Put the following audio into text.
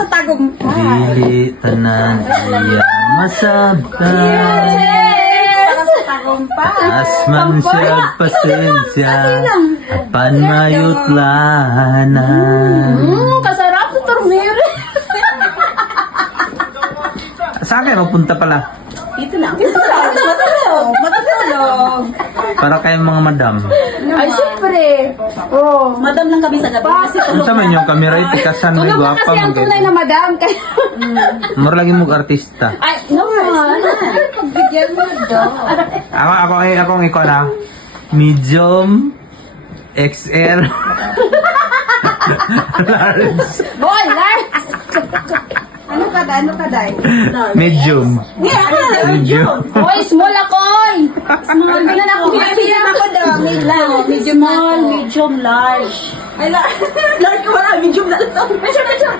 sa tagumpay. Dili tanan iya masabtan. Para sa tagumpay. Asman siya pasensya. Apan mayutlanan. Kasarap sa turmere. Saan kayo mapunta pala? Dito lang. Matulog. Matulog. Para kayong mga madam. Ay, siyempre. Oh. Madam lang kami sa gabi. Kasi Ano sa man yung kamera itikasan may tulog gwapa kasi ang tunay na madam. Kaya... Mura lagi mong artista. Ay, naman. Pagbigyan mo daw. Akong ikaw na. Medium. XL. Large. Boy, Lars! Ano ka day? Medium. Medium. Boy, small ako'y! Small, hindi na ako pinapiyan ako daw. Medium small, medium, large. Ay, large ko wala, medium na ito. Medium.